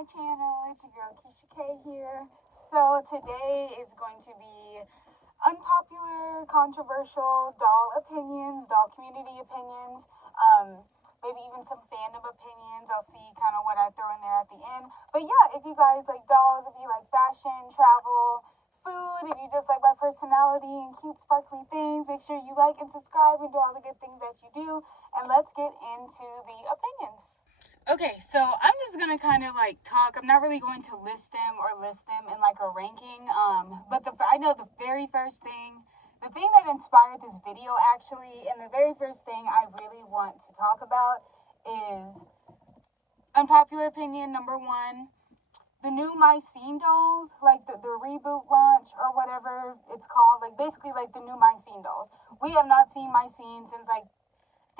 my channel. It's your girl Keisha K here. So today is going to be unpopular, controversial doll opinions, doll community opinions, maybe even some fandom opinions. I'll see kind of what I throw in there at the end. But yeah, if you guys like dolls, if you like fashion, travel, food, if you just like my personality and cute sparkly things, make sure you like and subscribe and do all the good things that you do. And let's get into the opinions. Okay, so I'm just gonna kind of like talk. I'm not really going to list them in like a ranking. But I know the very first thing, the thing that inspired this video actually, and the very first thing I really want to talk about is unpopular opinion number one. The new My Scene dolls, like the reboot launch or whatever it's called, like basically like the new My Scene dolls. We have not seen My Scene since like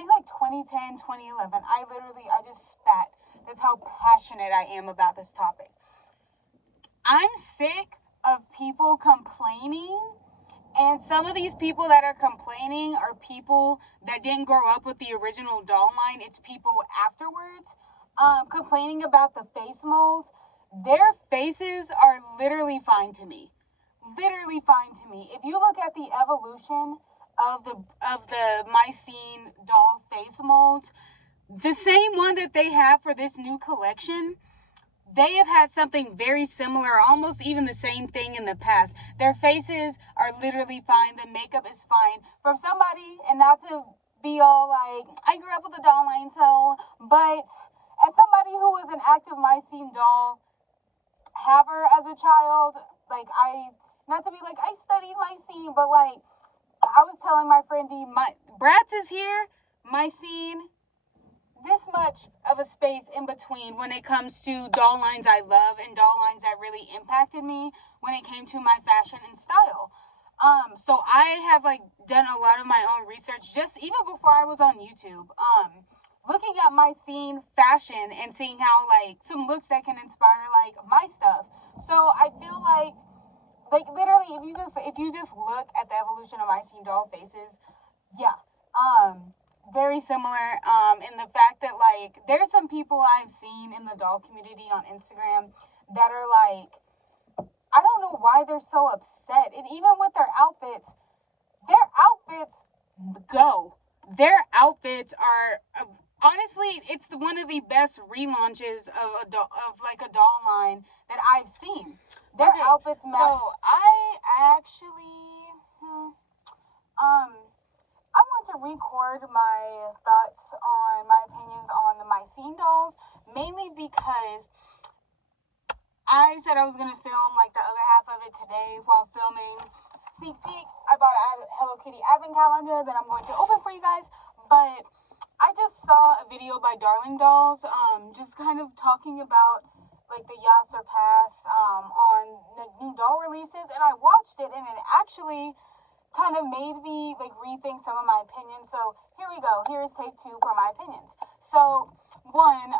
2010, 2011. I just spat. That's how passionate I am about this topic. I'm sick of people complaining, and some of these people that are complaining are people that didn't grow up with the original doll line. It's people afterwards complaining about the face molds. Their faces are literally fine to me. Literally fine to me. If you look at the evolution of the My Scene doll face molds, the same one that they have for this new collection, they have had something very similar, almost even the same thing in the past. Their faces are literally fine. The makeup is fine. From somebody, and not to be all like, I grew up with a doll line, so, but as somebody who was an active My Scene doll haver as a child, like not to be like, I studied My Scene, but like, I was telling my friend D, Bratz is here, My Scene, this much of a space in between when it comes to doll lines I love and doll lines that really impacted me when it came to my fashion and style. So I have like done a lot of my own research just even before I was on YouTube. Looking at My Scene fashion and seeing how like some looks that can inspire like my stuff. So I feel like literally if you just look at the evolution of My Scene doll faces, yeah, very similar, in the fact that like there's some people I've seen in the doll community on Instagram that are like, I don't know why they're so upset. And even with their outfits go. Their outfits are honestly, it's one of the best relaunches of a doll line that I've seen. Their outfits match. So I want to record my thoughts on my opinions on the My Scene dolls, mainly because I said I was going to film like the other half of it today while filming sneak peek. I bought a Hello Kitty advent calendar that I'm going to open for you guys, but I just saw a video by Darling Dolls, just kind of talking about like the Yasser Pass on the new doll releases, and I watched it and it actually kind of made me like rethink some of my opinions. So here we go. Here's take two for my opinions. So one,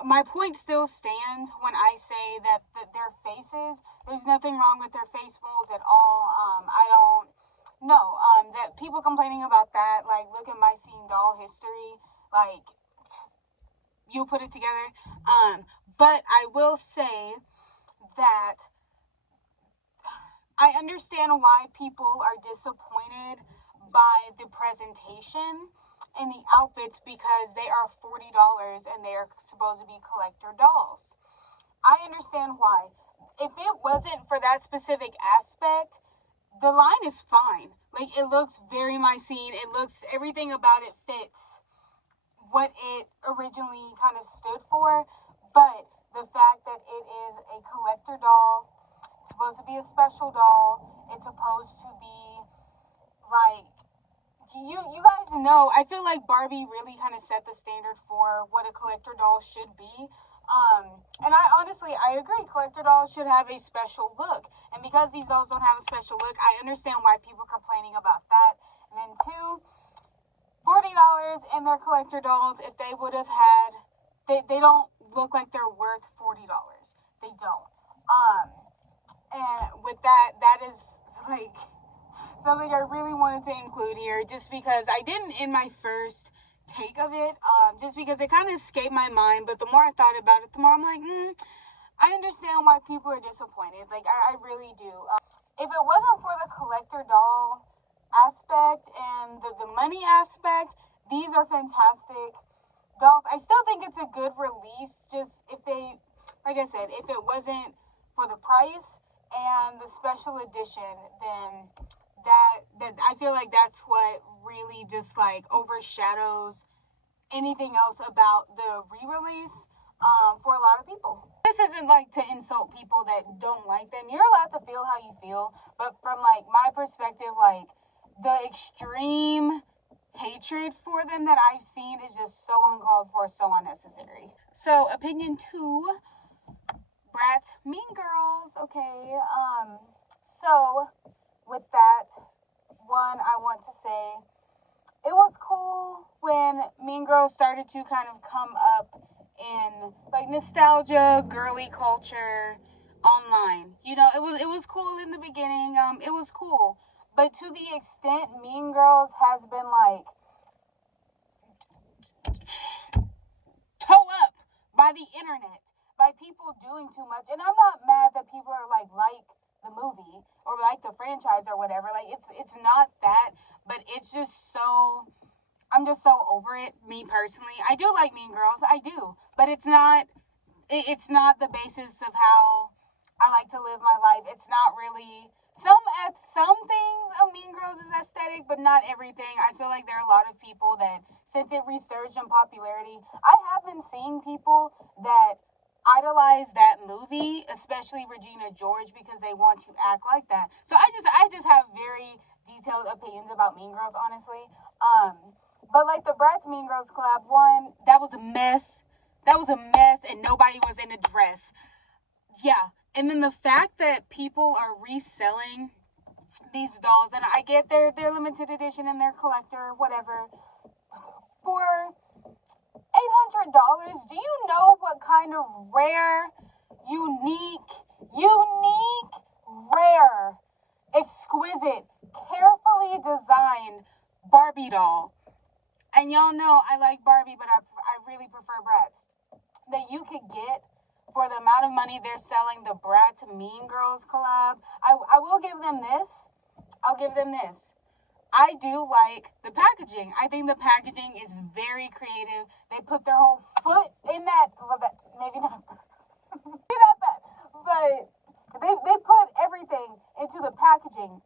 my point still stands when I say that their faces, there's nothing wrong with their face molds at all. I don't know that people complaining about that, like look at My Scene doll history, like you put it together. But I will say that I understand why people are disappointed by the presentation and the outfits because they are $40 and they are supposed to be collector dolls. I understand why. If it wasn't for that specific aspect, the line is fine. Like, it looks very My Scene. Everything about it fits what it originally kind of stood for. But the fact that it is a collector doll, it's supposed to be a special doll. It's supposed to be like, you guys know, I feel like Barbie really kind of set the standard for what a collector doll should be. And I agree, collector dolls should have a special look. And because these dolls don't have a special look, I understand why people are complaining about that. And then two, $40 and their collector dolls, if they would have had, they don't look like they're worth $40. They don't. And with that is like something I really wanted to include here, just because I didn't in my first take of it, just because it kind of escaped my mind. But the more I thought about it, the more I'm like, I understand why people are disappointed. Like, I really do. If it wasn't for the collector doll aspect and the money aspect, these are fantastic dolls. I still think it's a good release. Just if they, like I said, if it wasn't for the price and the special edition, then that I feel like that's what really just like overshadows anything else about the re-release, for a lot of people. This isn't like to insult people that don't like them. You're allowed to feel how you feel, but from like my perspective, like the extreme hatred for them that I've seen is just so uncalled for, so unnecessary. So opinion 2, Bratz Mean Girls. Okay, so with that one, I want to say it was cool when Mean Girls started to kind of come up in like nostalgia, girly culture online. You know, it was cool in the beginning. It was cool, but to the extent Mean Girls has been like toe up by the internet, by people doing too much. And I'm not mad that people are like the movie or like the franchise or whatever. Like it's not that, but it's just so, I'm just so over it, me personally. I do like Mean Girls, I do, but it's not the basis of how I like to live my life. It's not really, some things of Mean Girls is aesthetic, but not everything. I feel like there are a lot of people that, since it resurged in popularity, I have been seeing people that idolize that movie, especially Regina George, because they want to act like that. So I just have very detailed opinions about Mean Girls, honestly. But like the Bratz Mean Girls collab one, that was a mess. That was a mess, and nobody was in a dress. Yeah, and then the fact that people are reselling these dolls, and I get they're limited edition and they're collector, whatever, for $800. Do you know what kind of rare, unique, rare, exquisite, carefully designed Barbie doll? And y'all know I like Barbie, but I really prefer Bratz. That you could get for the amount of money they're selling the Bratz Mean Girls collab. I will give them this. I'll give them this. I do like the packaging. I think the packaging is very creative. They put their whole foot in that. Well, maybe not. Maybe not that. But they put everything into the packaging.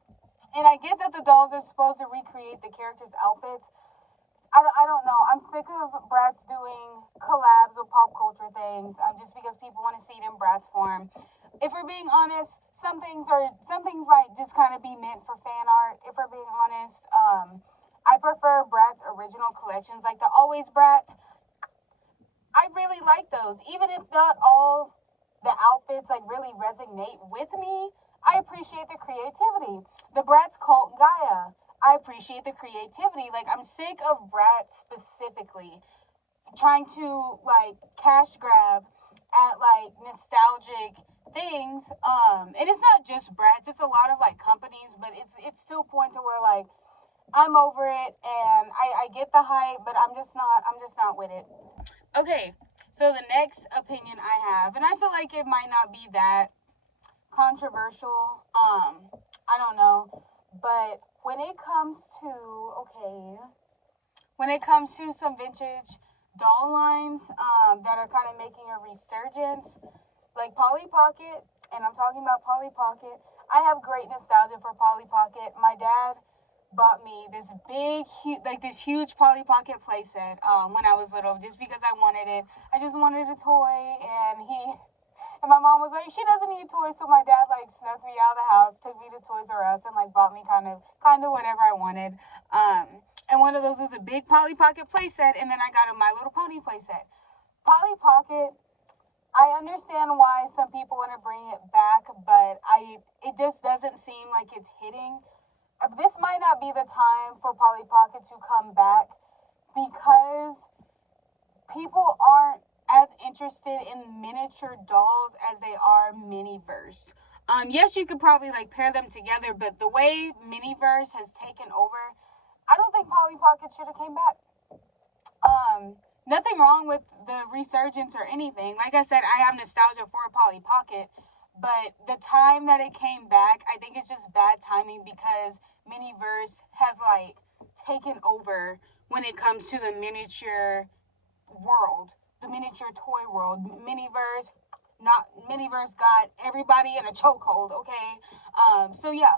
And I get that the dolls are supposed to recreate the characters' outfits. I don't know. I'm sick of Bratz doing collabs with pop culture things, just because people want to see it in Bratz form. If we're being honest, some things might just kind of be meant for fan art. If we're being honest, I prefer Bratz original collections, like the Always Bratz. I really like those, even if not all the outfits like really resonate with me. I appreciate the creativity. The Bratz Cult Gaia, I appreciate the creativity. Like, I'm sick of Bratz specifically trying to like cash grab at like nostalgic things. And it's not just Bratz, it's a lot of like companies, but it's to a point to where like I'm over it, and I get the hype, but I'm just not with it. Okay, so the next opinion I have, and I feel like it might not be that controversial, I don't know, but when it comes to some vintage doll lines, that are kind of making a resurgence, like Polly Pocket, and I'm talking about Polly Pocket. I have great nostalgia for Polly Pocket. My dad bought me this huge Polly Pocket playset when I was little, just because I wanted it. I just wanted a toy, and my mom was like, she doesn't need toys, so my dad like snuck me out of the house, took me to Toys R Us, and like bought me kind of whatever I wanted. And one of those was a big Polly Pocket playset, and then I got a My Little Pony playset. Polly Pocket, I understand why some people want to bring it back, but it just doesn't seem like it's hitting. This might not be the time for Polly Pocket to come back, because people aren't as interested in miniature dolls as they are Miniverse. Yes, you could probably like pair them together, but the way Miniverse has taken over, I don't think Polly Pocket should have came back. Nothing wrong with the resurgence or anything. Like I said, I have nostalgia for Polly Pocket, but the time that it came back, I think it's just bad timing because Miniverse has like taken over when it comes to the miniature world, the miniature toy world. Miniverse got everybody in a chokehold, okay? So yeah,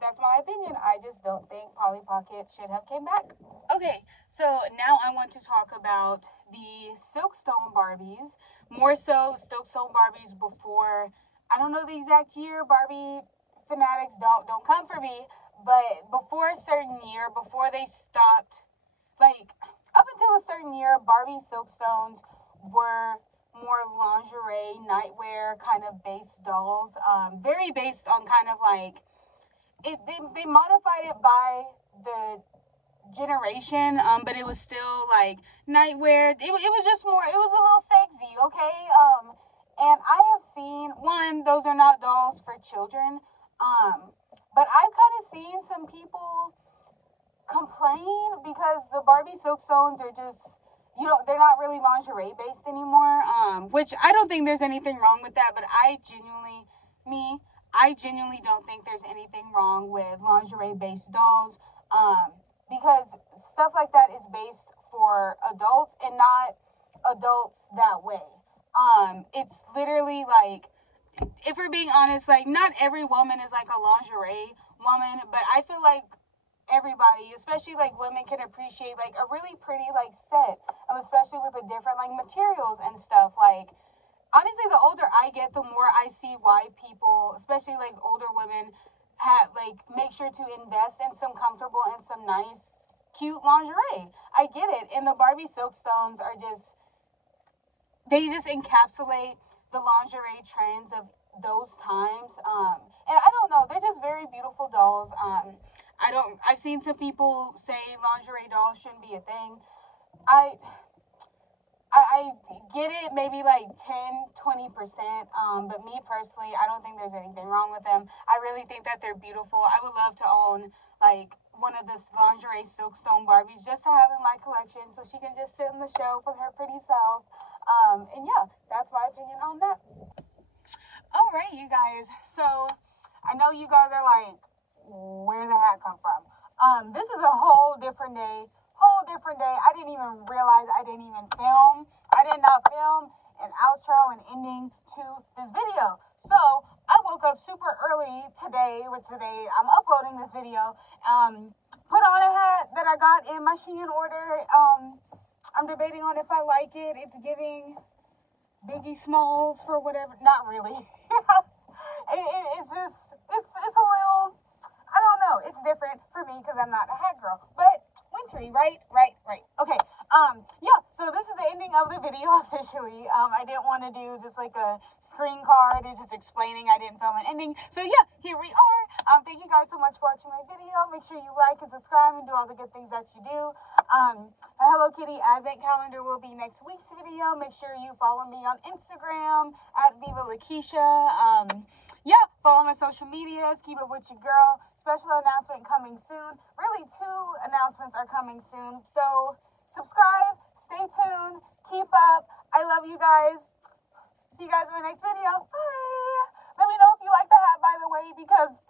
that's my opinion. I just don't think Polly Pocket should have came back. Okay, so now I want to talk about the Silkstone Barbies. More so Silkstone Barbies before, I don't know the exact year, Barbie fanatics don't come for me, but before a certain year, before they stopped, like up until a certain year, Barbie Silkstones were more lingerie, nightwear kind of based dolls. Very based on kind of like they modified it by the generation, but it was still like nightwear. It was just more. It was a little sexy, okay. And I have seen those are not dolls for children. But I've kind of seen some people complain because the Barbie Silkstones are just, they're not really lingerie based anymore. Which I don't think there's anything wrong with that, but I genuinely don't think there's anything wrong with lingerie based dolls. Because stuff like that is based for adults and not adults that way. It's literally like, if we're being honest, like not every woman is like a lingerie woman, but I feel like everybody, especially like women, can appreciate like a really pretty like set, especially with the different like materials and stuff. Like honestly, the older I get, the more I see why people, especially like older women, have like make sure to invest in some comfortable and some nice, cute lingerie. I get it, and the Barbie Silkstones are just, they just encapsulate the lingerie trends of those times. And I don't know, they're just very beautiful dolls. I've seen some people say lingerie dolls shouldn't be a thing. I get it, maybe like 10-20%. But me personally, I don't think there's anything wrong with them. I really think that they're beautiful. I would love to own like one of the lingerie Silkstone Barbies just to have in my collection so she can just sit on the shelf with her pretty self. And yeah, that's my opinion on that. All right, you guys. So I know you guys are like, where the hat come from? This is a whole different day. I didn't even realize I didn't even film. I did not film an outro and ending to this video. So I woke up super early today, I'm uploading this video. Put on a hat that I got in my Shein order. I'm debating on if I like it. It's giving Biggie Smalls for whatever. Not really. It's just, it's a little, I don't know. It's different for me because I'm not a hat girl. But wintry, right? Okay. Yeah, so this is the ending of the video officially. I didn't want to do just like a screen card. It's just explaining I didn't film an ending. So yeah, here we are. Thank you guys so much for watching my video. Make sure you like and subscribe and do all the good things that you do. A Hello Kitty Advent Calendar will be next week's video. Make sure you follow me on Instagram at Viva Lakeisha. Yeah, follow my social medias. Keep up with your girl. Special announcement coming soon. Really, 2 announcements are coming soon. So subscribe, stay tuned, keep up. I love you guys. See you guys in my next video. Bye. Let me know if you like the hat, by the way, because